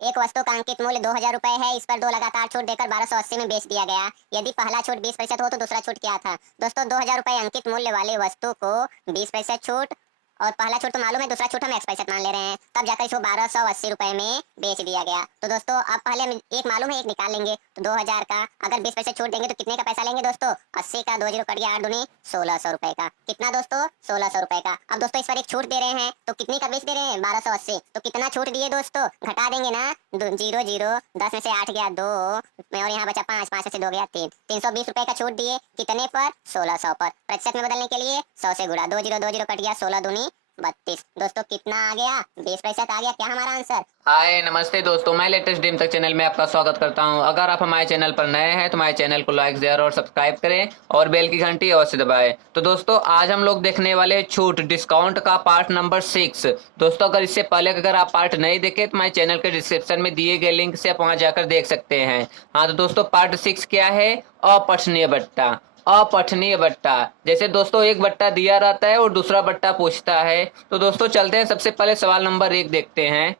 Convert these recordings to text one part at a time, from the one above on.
एक वस्तु का अंकित मूल्य 2000 रुपए है। इस पर दो लगातार छूट देकर 1280 में बेच दिया गया। यदि पहला छूट 20% हो तो दूसरा छूट क्या था? दोस्तों 2000 रुपए अंकित मूल्य वाली वस्तु को 20% छूट, और पहला छूट तो मालूम है, दूसरा छूट हम एक्स% मान ले रहे हैं, तब जाकर इसको 1280 रुपए में बेच दिया गया। तो दोस्तों अब पहले हम एक मालूम है एक निकाल लेंगे। तो 2000 का अगर 20% छूट देंगे तो कितने का पैसा लेंगे दोस्तों? 80 का 2 जीरो कट गया, 8 दूनी 1600 रुपए का। कितना दोस्तों? 1600 रुपए का। अब दोस्तों इस पर एक छूट दे रहे हैं तो कितने का बेच दे रहे हैं? 1280। तो कितना छूट दिए दोस्तों? घटा देंगे ना, जीरो जीरो, 10 में से 8 गया 2 में, और यहाँ बचा 5, 5 में से 2 गया 3, 320 रुपए का छूट दिए। कितने पर? 1600 पर। प्रतिशत में बदलने के लिए 100 से गुणा, 2 जीरो कट गया, 16 दूनी 32। दोस्तों कितना आ गया? 20% आ गया क्या हमारा आंसर? हाय नमस्ते दोस्तों, मैं लेटेस्ट ड्रीम तक चैनल में आपका स्वागत करता हूं। अगर आप हमारे चैनल पर नए हैं तो हमारे चैनल को लाइक शेयर और सब्सक्राइब करें और बेल की घंटी अवश्य दबाएं। तो दोस्तों आज हम लोग देखने वाले छूट डिस्काउंट का पार्ट नंबर 6। दोस्तों अगर इससे पहले अगर आप पार्ट नहीं देखे तो हमारे चैनल के डिस्क्रिप्शन में दिए गए लिंक से आप वहां जाकर देख सकते हैं। हाँ तो दोस्तों पार्ट 6 क्या है? अपठनीय बट्टा। अपठनीय बट्टा, जैसे दोस्तों एक बट्टा दिया रहता है और दूसरा बट्टा पूछता है। तो दोस्तों चलते हैं, सबसे पहले सवाल नंबर 1 देखते हैं।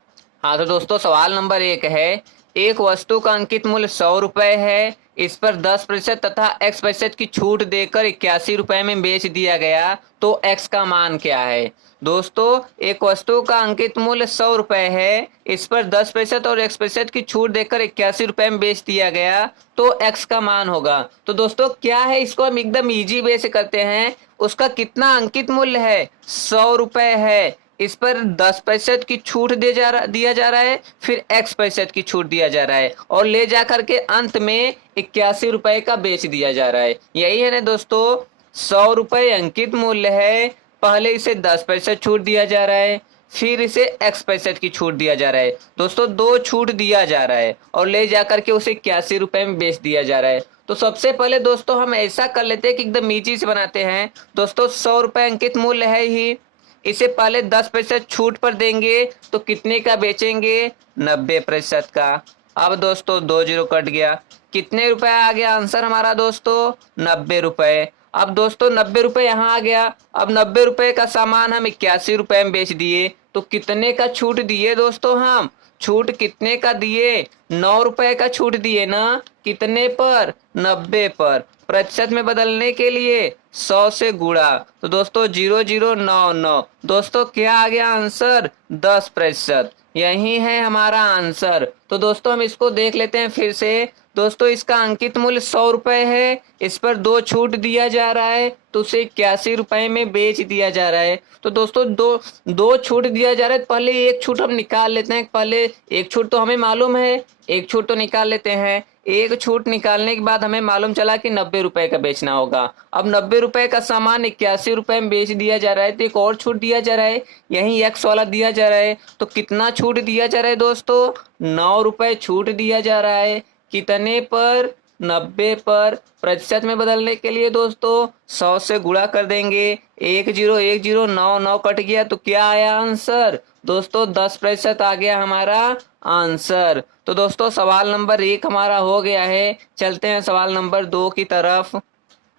हाँ तो दोस्तों सवाल नंबर 1 है, एक वस्तु का अंकित मूल्य 100 रुपए है। इस पर 10% तथा x% की छूट देकर 81 रुपए में बेच दिया गया, तो x का मान क्या है? दोस्तों एक वस्तु का अंकित मूल्य 100 रुपए है, इस पर 10% और x% की छूट देकर 81 रुपए में बेच दिया गया, तो x का मान होगा। तो दोस्तों क्या है, इसको हम एकदम इजी वे से करते हैं। उसका कितना अंकित मूल्य है? 100 रुपए है। इस पर 10% की छूट दिया जा रहा है, फिर x% की छूट दिया जा रहा है, और ले जाकर के अंत में 81 रुपए का बेच दिया जा रहा है। यही है ना दोस्तों, 100 रुपए अंकित मूल्य है, पहले इसे 10% छूट दिया जा रहा है, फिर इसे x% की छूट दिया जा रहा है। दोस्तों दो छूट दिया जा रहा है और ले जाकर के उसे 81 रुपए में बेच दिया जा रहा है। तो सबसे पहले दोस्तों हम ऐसा कर लेते हैं कि एकदम इजी से बनाते हैं। दोस्तों 100 रुपए अंकित मूल्य है ही, इसे पहले 10% छूट पर देंगे तो कितने का बेचेंगे? 90% का। अब दोस्तों 2 जीरो कट गया, कितने रुपए आ गया आंसर हमारा दोस्तों? 90 रुपए। अब दोस्तों 90 रुपए यहाँ आ गया। अब 90 रुपए का सामान हम 81 रुपए में बेच दिए, तो कितने का छूट दिए दोस्तों? हम छूट कितने का दिए? 9 रुपए का छूट दिए ना। कितने पर? 90 पर। प्रतिशत में बदलने के लिए 100 से गुणा, तो दोस्तों 0099। दोस्तों क्या आ गया आंसर? 10%। यही है हमारा आंसर। तो दोस्तों हम इसको देख लेते हैं फिर से। दोस्तों इसका अंकित मूल्य 100 रुपए है, इस पर दो छूट दिया जा रहा है, तो उसे 81 रुपए में बेच दिया जा रहा है। तो दोस्तों दो दो छूट दिया जा रहा है, पहले एक छूट हम निकाल लेते हैं। पहले एक छूट तो हमें मालूम है, एक छूट तो निकाल लेते हैं। एक छूट निकालने के बाद हमें मालूम चला कि 90 रुपए का बेचना होगा। अब 90 रुपए का सामान 81 रुपए में बेच दिया जा रहा है, तो एक और छूट दिया जा रहा है, यही एक्स वाला दिया जा रहा है। तो कितना छूट दिया जा रहा है दोस्तों? 9 रुपए छूट दिया जा रहा है। कितने पर? 90 पर। प्रतिशत में बदलने के लिए दोस्तों 100 से गुणा कर देंगे, 1010, 9 9 कट गया, तो क्या आया आंसर दोस्तों? 10% आ गया हमारा आंसर। तो दोस्तों सवाल नंबर 1 हमारा हो गया है। चलते हैं सवाल नंबर 2 की तरफ।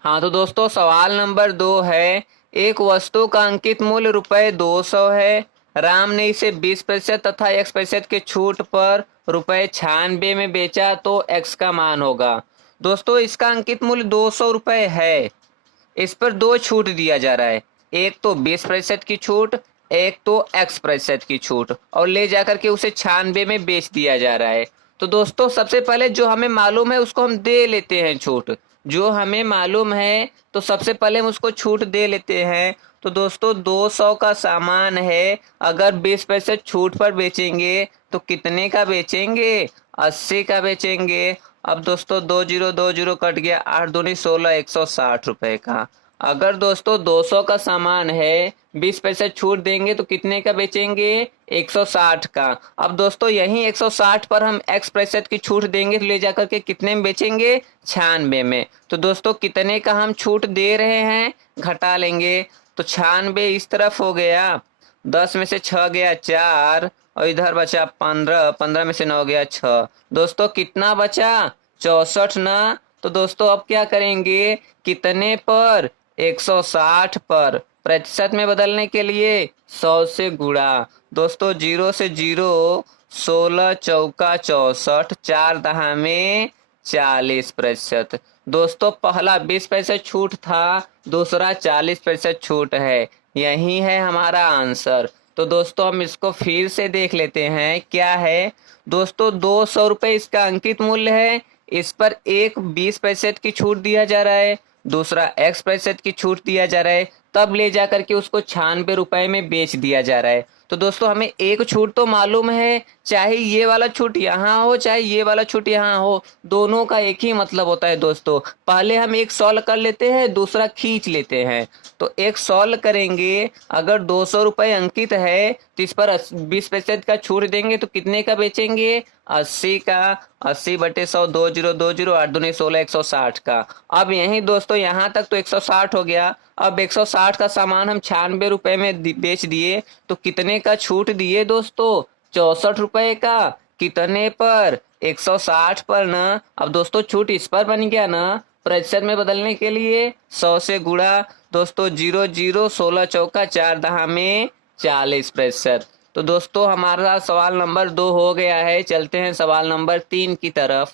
हाँ तो दोस्तों सवाल नंबर 2 है, एक वस्तु का अंकित मूल्य ₹200 है। राम ने इसे 20% तथा x% के छूट पर ₹96 में बेचा, तो x का मान होगा। दोस्तों इसका अंकित मूल्य 200 रुपए है, इस पर दो छूट दिया जा रहा है, एक तो 20% की छूट, एक तो x% की छूट, और ले जाकर के उसे 96 में बेच दिया जा रहा है। तो दोस्तों सबसे पहले जो हमें मालूम है उसको हम दे लेते हैं छूट। जो हमें मालूम है तो सबसे पहले हम उसको छूट दे लेते हैं। तो दोस्तों 200 का सामान है, अगर 20% छूट पर बेचेंगे तो कितने का बेचेंगे? 80 का बेचेंगे। अब दोस्तों 20 कट गया, 8 दूनी 16, 160 रुपए का। अगर दोस्तों 200 का सामान है, 20% छूट देंगे तो कितने का बेचेंगे? 160 का। अब दोस्तों यही 160 पर हम x% की छूट देंगे तो ले जाकर के कितने में बेचेंगे? 96 में। तो दोस्तों कितने का हम छूट दे रहे हैं? घटा लेंगे, तो 96 इस तरफ हो गया, 10 में से 6 गया 4, और इधर बचा 15, 15 में से 9 गया 6। दोस्तों कितना बचा? 64 ना। तो दोस्तों अब क्या करेंगे? कितने पर? 160 पर। प्रतिशत में बदलने के लिए 100 से गुणा। दोस्तों 0 से 0 16 चौका 64, 4 दहा में 40%। दोस्तों पहला 20% छूट था, दूसरा 40% छूट है। यही है हमारा आंसर। तो दोस्तों हम इसको फिर से देख लेते हैं क्या है। दोस्तों 200 रुपये इसका अंकित मूल्य है। इस पर एक 20% की छूट दिया जा रहा है, दूसरा X% की छूट दिया जा रहा है, तब ले जाकर के उसको 96 रुपए में बेच दिया जा रहा है। तो दोस्तों हमें एक छूट तो मालूम है, चाहे ये वाला छूट यहाँ हो चाहे ये वाला छूट यहाँ हो, दोनों का एक ही मतलब होता है दोस्तों। पहले हम एक सॉल्व कर लेते हैं, दूसरा खींच लेते हैं। तो एक सॉल्व करेंगे, अगर 200 रुपये अंकित है तो इस पर 20% का छूट देंगे तो कितने का बेचेंगे? 80 का। 80/100, 2020, 8 दूनी 16, 160 का। अब यही दोस्तों यहाँ तक तो 160 हो गया। अब 160 का सामान हम 96 रुपए में बेच दिए तो कितने का छूट दिए दोस्तों? 64 रुपए का। कितने पर? 160 पर ना। अब दोस्तों छूट इस पर बन गया ना, प्रतिशत में बदलने के लिए 100 से गुणा। दोस्तों 00, 16 चौका 4 दहा में 40%। तो दोस्तों हमारा सवाल नंबर 2 हो गया है। चलते हैं सवाल नंबर 3 की तरफ।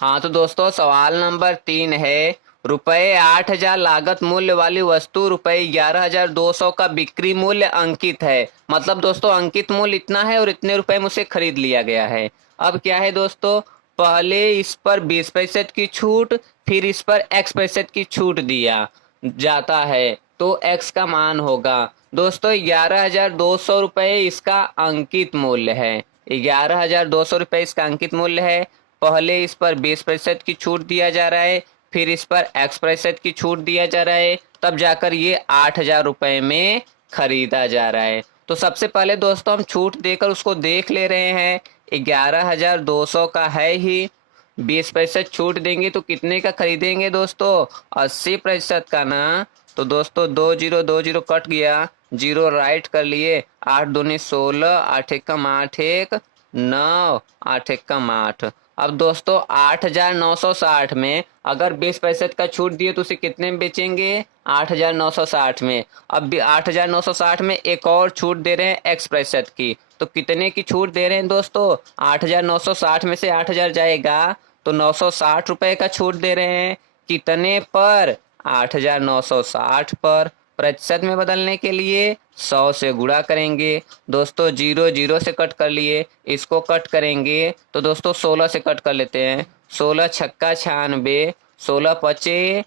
हाँ तो दोस्तों सवाल नंबर 3 है, रुपये 8,000 लागत मूल्य वाली वस्तु रुपये 11,200 का बिक्री मूल्य अंकित है। मतलब दोस्तों अंकित मूल्य इतना है और इतने रुपए में उसे खरीद लिया गया है। अब क्या है दोस्तों, पहले इस पर 20% की छूट, फिर इस पर X% की छूट दिया जाता है तो X का मान होगा दोस्तों 11,200 रुपये इसका अंकित मूल्य है। 11,200 रुपये इसका अंकित मूल्य है। पहले इस पर 20% की छूट दिया जा रहा है, फिर इस पर X% की छूट दिया जा रहा है, तब जाकर ये 8,000 रुपये में खरीदा जा रहा है। तो सबसे पहले दोस्तों हम छूट देकर उसको देख ले रहे हैं। 11,200 का है ही, 20% छूट देंगे तो कितने का खरीदेंगे दोस्तों? 80% का ना। तो दोस्तों 2020 कट गया, 0 राइट कर लिए। 8 दूनी 16, 8 एकम 8 1 9, 8 एकम 8। अब दोस्तों 8,960 में अगर 20% का छूट दिए तो उसे कितने में बेचेंगे? 8,960 में। अब 8,960 में एक और छूट दे रहे हैं X% की, तो कितने की छूट दे रहे हैं दोस्तों? 8,960 में से 8,000 जाएगा तो 960 रुपए का छूट दे रहे हैं। कितने पर? 8,960 पर। प्रतिशत में बदलने के लिए 100 से गुणा करेंगे। दोस्तों 0 से कट कर लिए, इसको कट करेंगे तो दोस्तों 16 से कट कर लेते हैं। 16 छक्का 96, 16 पचे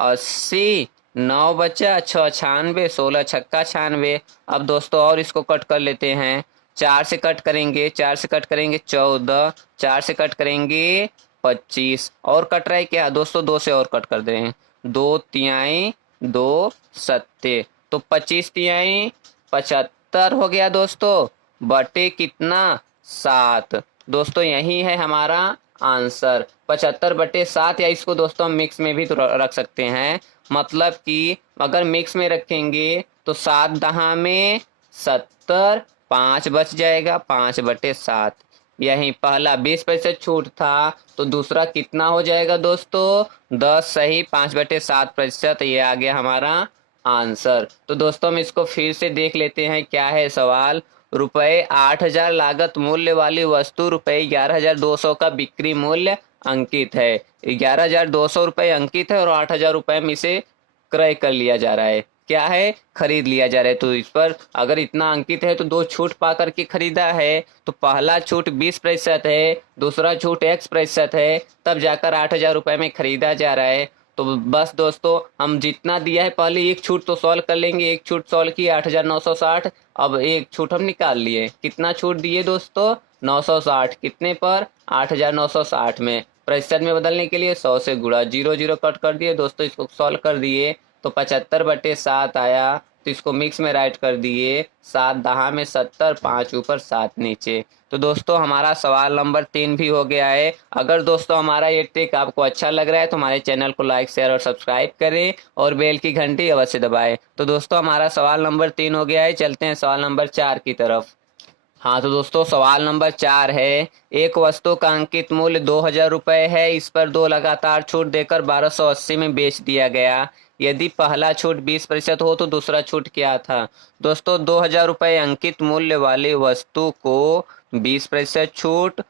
80, 9 बचा 6 96, 16 छक्का 96। अब दोस्तों और इसको कट कर लेते हैं। 4 से कट करेंगे, 4 से कट करेंगे 14, 4 से कट करेंगे 25। और कट रहा है क्या दोस्तों? 2 से और कट कर दे रहे हैं। 2 तिहाई 2 सत्ते, तो 25 तिहाई 75 हो गया दोस्तों, बटे कितना? 7। दोस्तों यही है हमारा आंसर 75/7। या इसको दोस्तों हम मिक्स में भी तो रख सकते हैं। मतलब कि अगर मिक्स में रखेंगे तो 7 दहा में 70, 5 बच जाएगा, 5/7। यही पहला 20% छूट था तो दूसरा कितना हो जाएगा दोस्तों? 10 सही 5/7%। ये आ गया हमारा आंसर। तो दोस्तों हम इसको फिर से देख लेते हैं क्या है सवाल। रुपये 8,000 लागत मूल्य वाली वस्तु रुपये 11,200 का बिक्री मूल्य अंकित है। 11,200 रुपये अंकित है और 8,000 रुपये में इसे क्रय कर लिया जा रहा है। क्या है? खरीद लिया जा रहा है। तो इस पर अगर इतना अंकित है तो 2 छूट पा करके खरीदा है। तो पहला छूट 20% है, दूसरा छूट X% है, तब जाकर 8,000 रुपये में खरीदा जा रहा है। तो बस दोस्तों हम जितना दिया है पहले एक छूट तो सॉल्व कर लेंगे। एक छूट सॉल्व किया 8,960। अब एक छूट हम निकाल लिए। कितना छूट दिए दोस्तों? 960। कितने पर? 8,960 में। प्रतिशत में बदलने के लिए 100 से गुणा। 0 कट कर दिए दोस्तों, इसको सॉल्व कर दिए तो 75/7 आया। तो इसको मिक्स में राइट कर दिए। 7 दहा में 70, 5 ऊपर 7 नीचे। तो दोस्तों हमारा सवाल नंबर 3 भी हो गया है। अगर दोस्तों हमारा ये ट्रिक आपको अच्छा लग रहा है तो हमारे चैनल को लाइक शेयर और सब्सक्राइब करें और बेल की घंटी अवश्य दबाएं। तो दोस्तों हमारा सवाल नंबर 3 हो गया है। चलते हैं सवाल नंबर 4 की तरफ। हाँ तो दोस्तों सवाल नंबर 4 है, एक वस्तु का अंकित मूल्य 2,000 रुपये है। इस पर 2 लगातार छूट देकर 1280 में बेच दिया गया। यदि पहला छूट 20% हो तो दूसरा छूट क्या था? दोस्तों 2,000 रुपये अंकित मूल्य वाली वस्तु को 20% छूट,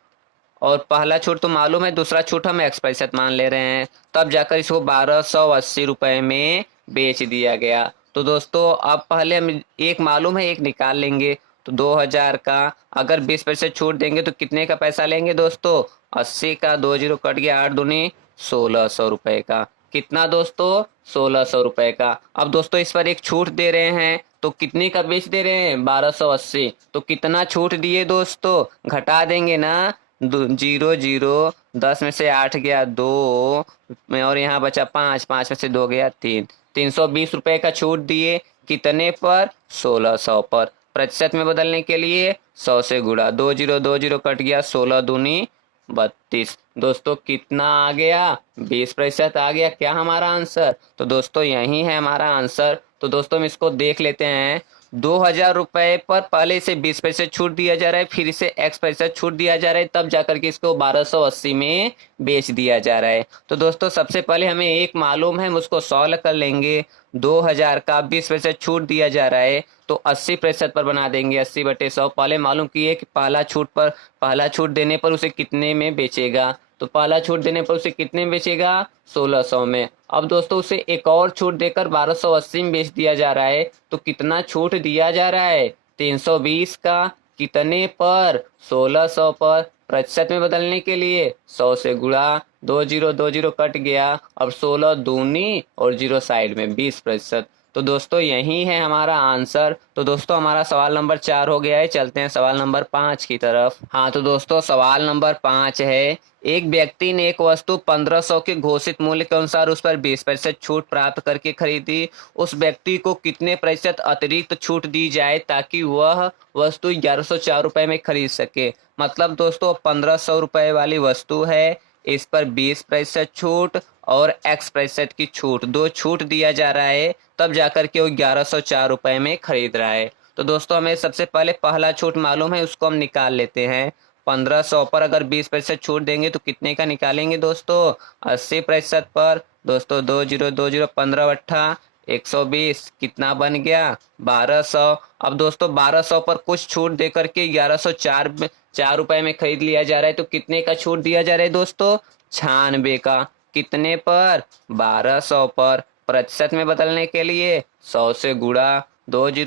और पहला छूट तो मालूम है, दूसरा छूट हम X% मान ले रहे हैं, तब जाकर इसको 1280 रुपये में बेच दिया गया। तो दोस्तों अब पहले हम एक मालूम है एक निकाल लेंगे। तो 2000 का अगर 20% छूट देंगे तो कितने का पैसा लेंगे दोस्तों? 80 का 20 कट गया, 8 दूनी 1600 रुपये का। कितना दोस्तों? 1600 रुपये का। अब दोस्तों इस पर एक छूट दे रहे हैं, तो कितने का बेच दे रहे हैं? 1280। तो कितना छूट दिए दोस्तों? घटा देंगे ना, 0 0, 10 में से 8 गया 2 में, और यहाँ बचा 5, 5 में से 2 गया 3, 320 रुपये का छूट दिए। कितने पर? 1600 पर। प्रतिशत में बदलने के लिए 100 से गुणा, 20 कट गया, 16 दूनी 32। दोस्तों कितना आ गया? 20% आ गया क्या हमारा आंसर? तो दोस्तों यही है हमारा आंसर। तो दोस्तों हम इसको देख लेते हैं। 2000 रुपये पर पहले इसे 20% छूट दिया जा रहा है, फिर इसे X% छूट दिया जा रहा है, तब जाकर के इसको 1280 में बेच दिया जा रहा है। तो दोस्तों सबसे पहले हमें एक मालूम है, हम उसको सॉल्व कर लेंगे। 2000 का 20% छूट दिया जा रहा है, तो 80% पर बना देंगे। 80/100 पहले मालूम किए कि पहला छूट देने पर उसे कितने में बेचेगा। तो पहला छूट देने पर उसे कितने में बेचेगा? 1600 में। अब दोस्तों उसे एक और छूट देकर 1280 में बेच दिया जा रहा है, तो कितना छूट दिया जा रहा है? 320 का। कितने पर? 1600 पर। प्रतिशत में बदलने के लिए 100 से गुणा, 20 कट गया, अब 16 दूनी और 0 साइड में 20%। तो दोस्तों यही है हमारा आंसर। तो दोस्तों हमारा सवाल नंबर 4 हो गया है। चलते हैं सवाल नंबर 5 की तरफ। हाँ तो दोस्तों सवाल नंबर 5 है, एक व्यक्ति ने एक वस्तु 1500 के घोषित मूल्य के अनुसार उस पर 20% छूट प्राप्त करके खरीदी। उस व्यक्ति को कितने प्रतिशत अतिरिक्त छूट दी जाए ताकि वह वस्तु 1104 रुपये में खरीद सके? मतलब दोस्तों 1500 रुपये वाली वस्तु है, इस पर 20% छूट और X% की छूट, दो छूट दिया जा रहा है, तब जाकर के वो 1104 रुपये में खरीद रहा है। तो दोस्तों हमें सबसे पहले पहला छूट मालूम है, उसको हम निकाल लेते हैं। 1500 पर अगर 20% छूट देंगे तो कितने का निकालेंगे दोस्तों? 80% पर। दोस्तों 20 15 120, कितना बन गया? 1200। अब दोस्तों 1200 पर कुछ छूट दे करके 1104 रुपये में खरीद लिया जा रहा है, तो कितने का छूट दिया जा रहा है दोस्तों? 96 का। कितने पर? 1200 पर। प्रतिशत में बदलने के लिए 100 से गुणा, 12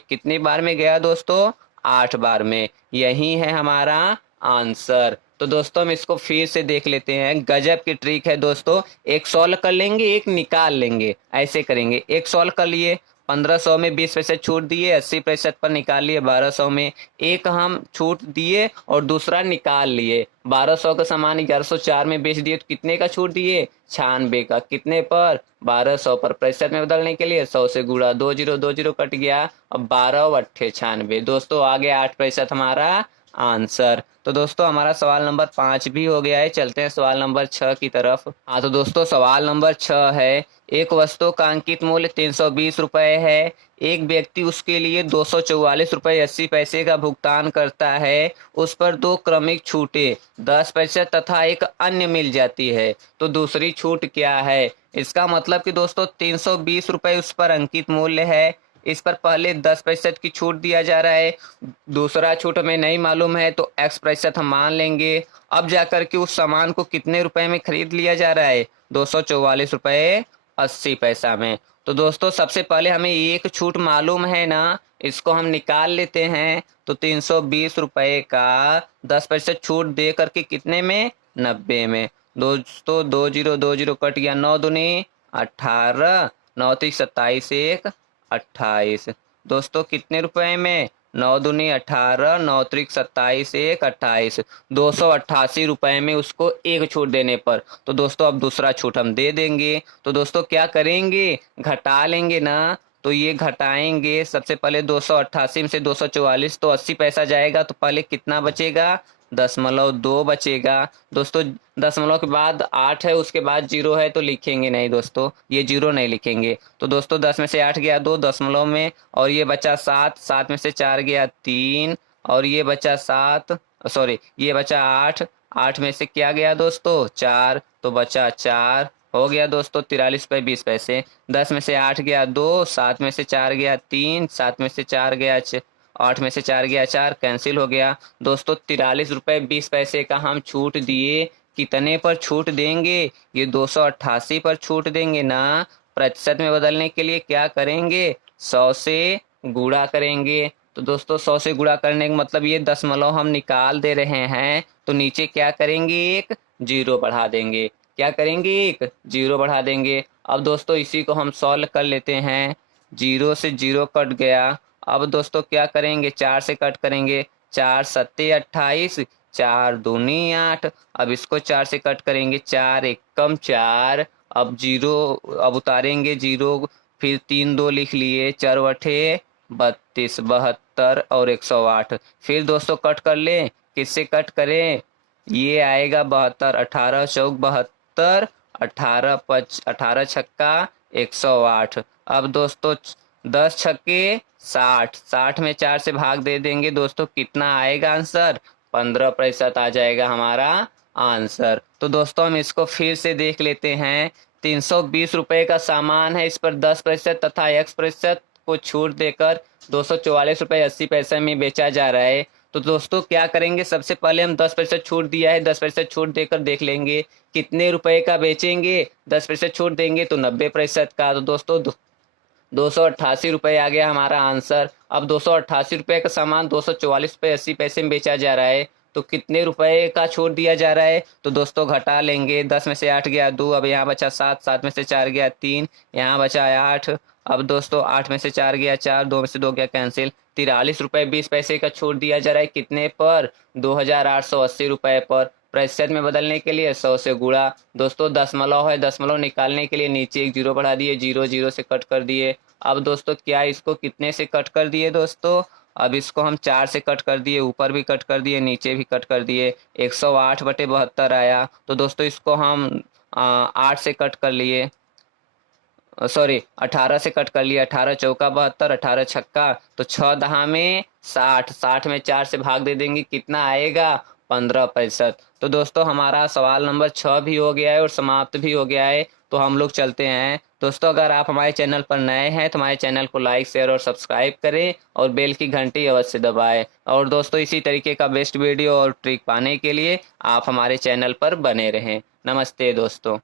कितनी बार में गया दोस्तों? 8 बार में। यही है हमारा आंसर। तो दोस्तों हम इसको फिर से देख लेते हैं। गजब की ट्रिक है दोस्तों, एक सॉल्व कर लेंगे एक निकाल लेंगे, ऐसे करेंगे। एक सॉल्व कर लिए, 1500 में 20% छूट दिए, 80% पर निकाल लिए 1200 में। एक हम छूट दिए और दूसरा निकाल लिए, 1200 का सामान 1104 में बेच दिए, तो कितने का छूट दिए? 96 का। कितने पर? 1200 पर। प्रतिशत में बदलने के लिए 100 से गुणा, 20 कट गया, अब 12 × 96। दोस्तों आ गया 8% हमारा आंसर। तो दोस्तों हमारा सवाल नंबर 5 भी हो गया है। चलते हैं सवाल नंबर 6 की तरफ। हाँ तो दोस्तों सवाल नंबर 6 है, एक वस्तु का अंकित मूल्य 320 रुपये है। एक व्यक्ति उसके लिए 244 रुपये 80 पैसे का भुगतान करता है। उस पर दो क्रमिक छूटें 10% तथा एक अन्य मिल जाती है, तो दूसरी छूट क्या है? इसका मतलब कि दोस्तों 320 रुपये उस पर अंकित मूल्य है, इस पर पहले 10% की छूट दिया जा रहा है, दूसरा छूट हमें नहीं मालूम है, तो X% हम मान लेंगे। अब जाकर के उस सामान को कितने रुपए में खरीद लिया जा रहा है? 244 रुपये 80 पैसा में। तो दोस्तों सबसे पहले हमें एक छूट मालूम है ना, इसको हम निकाल लेते हैं। तो 320 रुपये का 10% छूट दे करके कितने में? 90 में। दोस्तों 20 कट गया, 9 दूनी 18, 9 3 27, 1 28। दोस्तों कितने रुपए में? 9 दूनी 18, 9 3 27, 1 28, 288 रुपए में उसको एक छूट देने पर। तो दोस्तों अब दूसरा छूट हम दे देंगे। तो दोस्तों क्या करेंगे? घटा लेंगे ना। तो ये घटाएंगे, सबसे पहले 288 में से 244 तो 80 पैसा जाएगा, तो पहले कितना बचेगा? 0.2 बचेगा। दोस्तों 0.2 के बाद 8 है, उसके बाद 0 है, तो लिखेंगे नहीं दोस्तों, ये 0 नहीं लिखेंगे। तो दोस्तों 10 में से 8 गया 2 दशमलव में, और ये बचा 7, 7 में से 4 गया 3, और ये बचा 7, सॉरी ये बचा 8, 8 में से क्या गया दोस्तों? 4, तो बचा 4, हो गया दोस्तों 43 रुपये 20 पैसे। 10 में से 8 गया 2, 7 में से 4 गया 3, 7 में से 4 गया 6, 8 में से 4 गया 4, कैंसिल हो गया। दोस्तों 43 रुपये 20 पैसे का हम छूट दिए। कितने पर छूट देंगे? ये 288 पर छूट देंगे ना। प्रतिशत में बदलने के लिए क्या करेंगे? 100 से गुणा करेंगे। तो दोस्तों 100 से गुणा करने का मतलब ये दशमलव हम निकाल दे रहे हैं, तो नीचे क्या करेंगे? एक जीरो बढ़ा देंगे। क्या करेंगे? एक जीरो बढ़ा देंगे। अब दोस्तों इसी को हम सॉल्व कर लेते हैं। जीरो से जीरो कट गया। अब दोस्तों क्या करेंगे? 4 से कट करेंगे। 4 सत्ते 28, 4 दूनी 8। अब इसको 4 से कट करेंगे। 4 एकम 4। अब जीरो, अब उतारेंगे जीरो, फिर 3 2 लिख लिए। 4 बटे 32, 72 और 108। फिर दोस्तों कट कर ले। किससे कट करें? ये आएगा 72, 18 चौक 72, 18 छक्का 108। अब दोस्तों 10 छक्के 60, 60 में 4 से भाग दे देंगे। दोस्तों कितना आएगा आंसर? 15% आ जाएगा हमारा आंसर। तो दोस्तों हम इसको फिर से देख लेते हैं। 320 रुपये का सामान है, इस पर 10% तथा X% को छूट देकर 244 रुपये 80 पैसे में बेचा जा रहा है। तो दोस्तों क्या करेंगे? सबसे पहले हम 10% छूट दिया है, 10% छूट देकर देख लेंगे कितने रुपए का बेचेंगे। 10% छूट देंगे तो 90% का। तो दोस्तों 288 रुपये आ गया हमारा आंसर। अब 288 रुपये का सामान 244 रुपये 80 पैसे में बेचा जा रहा है, तो कितने रुपए का छूट दिया जा रहा है? तो दोस्तों घटा लेंगे। 10 में से 8 गया 2, अब यहाँ बचा 7, 7 में से 4 गया 3, यहाँ बचा 8। अब दोस्तों 8 में से 4 गया 4, 2 में से 2 गया कैंसिल। 43 रुपये 20 पैसे का छूट दिया जा रहा है। कितने पर? 2880 रुपये पर। प्रतिशत में बदलने के लिए 100 से गुणा। दोस्तों दशमलव है, दशमलव निकालने के लिए नीचे एक जीरो बढ़ा दिए, जीरो जीरो से कट कर दिए। अब दोस्तों क्या इसको कितने से कट कर दिए? दोस्तों अब इसको हम 4 से कट कर दिए, ऊपर भी कट कर दिए, नीचे भी कट कर दिए। 108 बटे 72 आया। तो दोस्तों इसको हम 8 से कट कर लिए, सॉरी 18 से कट कर लिया। 18 चौका 72, 18 छक्का, तो 6 दहा में 60, 60 में 4 से भाग दे देंगे। कितना आएगा? 15%। तो दोस्तों हमारा सवाल नंबर 6 भी हो गया है और समाप्त भी हो गया है। तो हम लोग चलते हैं। दोस्तों अगर आप हमारे चैनल पर नए हैं तो हमारे चैनल को लाइक शेयर और सब्सक्राइब करें और बेल की घंटी अवश्य दबाएं। और दोस्तों इसी तरीके का बेस्ट वीडियो और ट्रिक पाने के लिए आप हमारे चैनल पर बने रहें। नमस्ते दोस्तों।